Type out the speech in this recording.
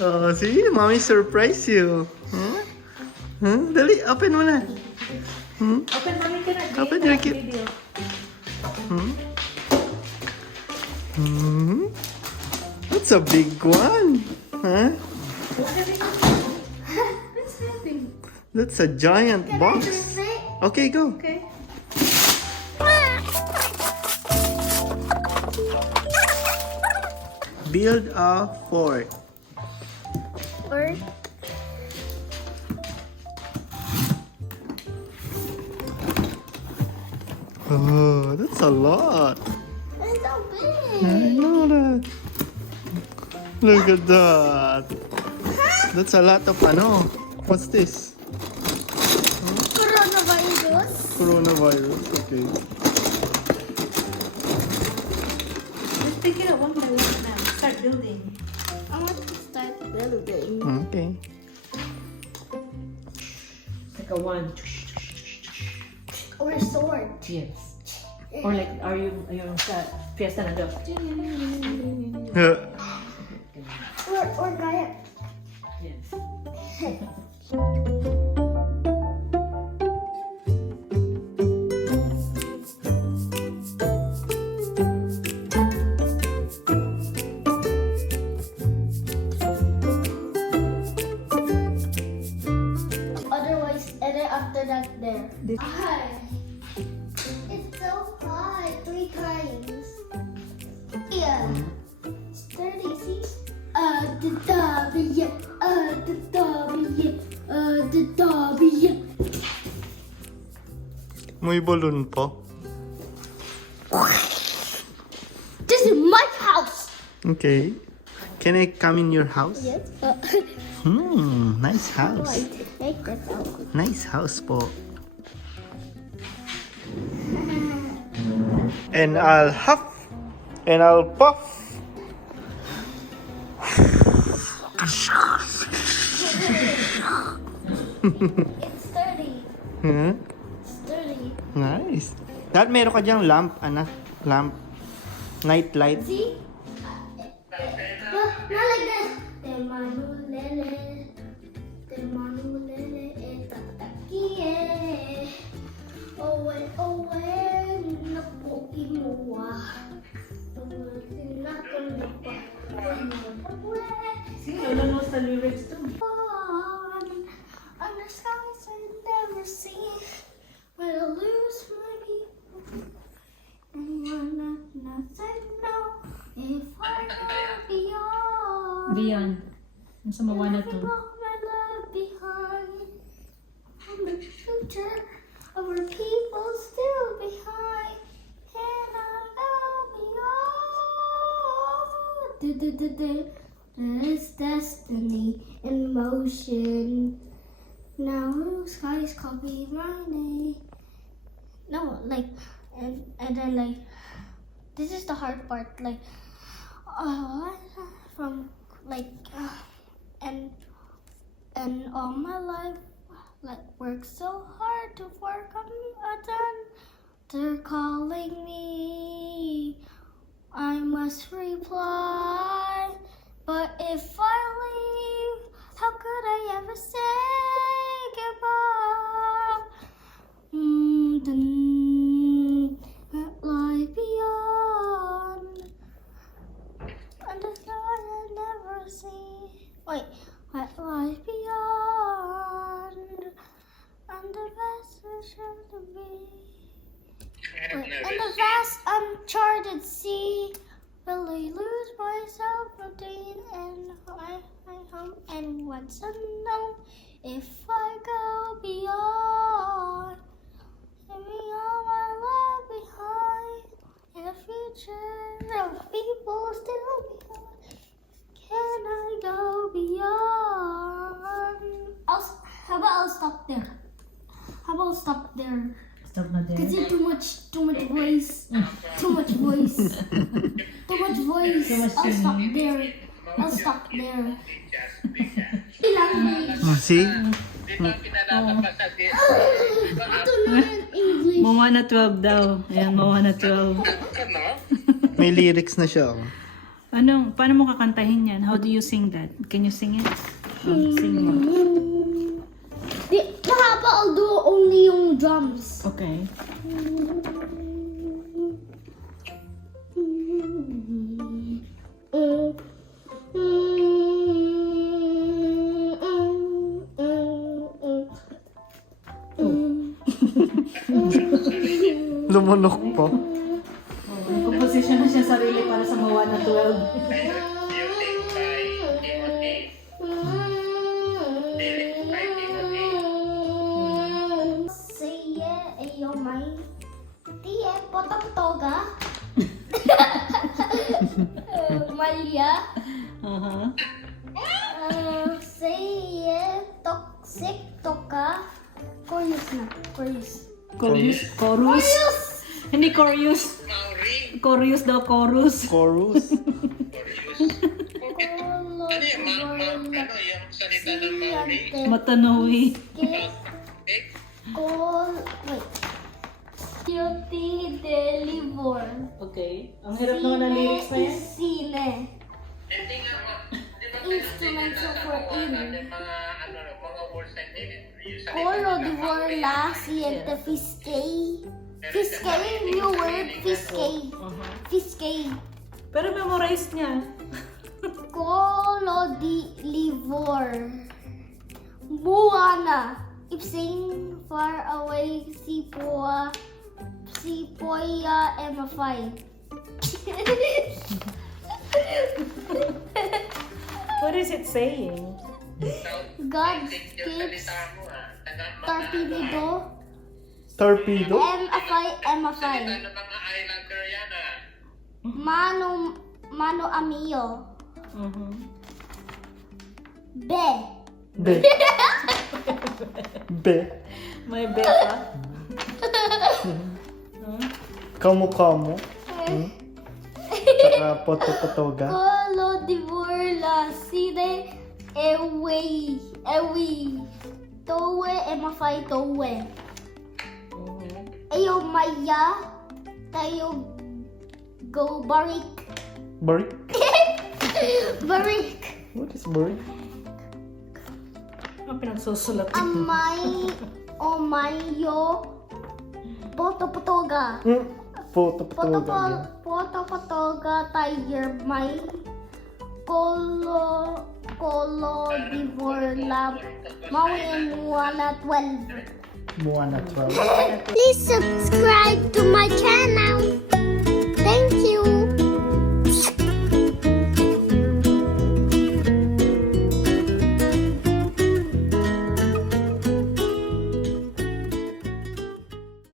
Oh, see? Mommy surprise you. Huh? Huh? Dali, open mo na. Hmm? Open, Mommy, ka na. Open your cute. Hmm? Hmm? That's a big one. Huh? What's happening? That's a giant box. Okay, go. Okay. Build a fort. Or Oh, that's a lot. it's so big. I know that. Look at that. That's a lot of ano. What's this? Coronavirus. Coronavirus. Okay. Let's pick it up one by one now. Start building. I want to start building. Okay. Like a one. Or a sword. Yes. Or like, are you sa fiesta na do? Or kayak. Yes. Otherwise, and then after that, there. This- Hi. It's so high 3 times. Yeah. Sturdy, see? The W, the W, the W. May balloon pa. This is my house. Okay. Can I come in your house? Yes. Nice house. Take that out. Nice house po. And I'll huff. And I'll puff. It's sturdy. Hmm? Sturdy. Nice. Dad, meron ka diyang lamp, anak. Lamp. Night light. See? No, not like this. Te manulele, etatakie. Owe, napuki mo See, Lola knows the lyrics too. Under skies I never see, when I lose my people. And when nothing know if I go beyond. Beyond. Nasa Moana If I to. walk my love behind, and the future of our people still behind. Can I go beyond? There is destiny in motion. Now blue skies copy my name. No, like, and then like, this is the hard part. Like, from like, and all my life, like, work so hard to work on done. They're calling me. I must reply. But if I leave, how could I ever say goodbye? Life beyond, and the sky I never see. Wait, what life beyond, and the vast ocean to be. Wait, and the vast uncharted sea. Will I lose myself routine and my home and once unknown? If I go beyond, leaving all my love behind, in the future of people still behind, can I go beyond? How about I'll stop there? How about I'll stop there? Stop na there. Cause it's too much voice. Too much voice. Too much voice. Too much I'll stop singing. there. I'll stop there. Language. See? Ito na in English. Moana 12 daw. Ayan, Moana 12. May lyrics na siya. Oh. Paano mo kakantahin yan? How do you sing that? Can you sing it? Sing mo. Haba, I'll do only yung drums. Okay. Lumunok po. Composition na siya sarili para sa Moana 12. Sige, ayo may. Tiye, potong toga. Malia. Sige, toxic toka. Chorus na. Chorus. Chorus. Hindi chorus. Chorus daw, chorus. Chorus. Ano yung yung salita ng Maori? Matanawi. Eh, Wait. Cutie deliver. Okay. Ang hirap naman ng lyrics na yan. Sine. hindi nga mo. Di ba Instruments of yung in. mga words na yung salita Colo ng de Maori? Vorla, siente Fiskay. Fiskay, new word, Fiskay. Fiskay. Pero memorize niya. Colo de Livor. Moana. If seen far away, si Poya Emafay. What is it saying? God Basic yung gives salita mo, torpedo. Torpedo? Emafay, Emafay. Salita ng mga islander yan Mano amiyo. Be. Be. Be. May beta. Kamo-kamo. Saka poto-potoga. Colo de Vorla, side ewi. Towe emafay towe. Ayo maya. Tayo go barik. Barik? Barik. What is barik? Ang pinagsusulat. Omayo. Poto-potoga. Poto-potoga. Poto-potoga tiger may. Colo de Vorla. Maui and Moana 12. Moana 12. Please subscribe to my channel.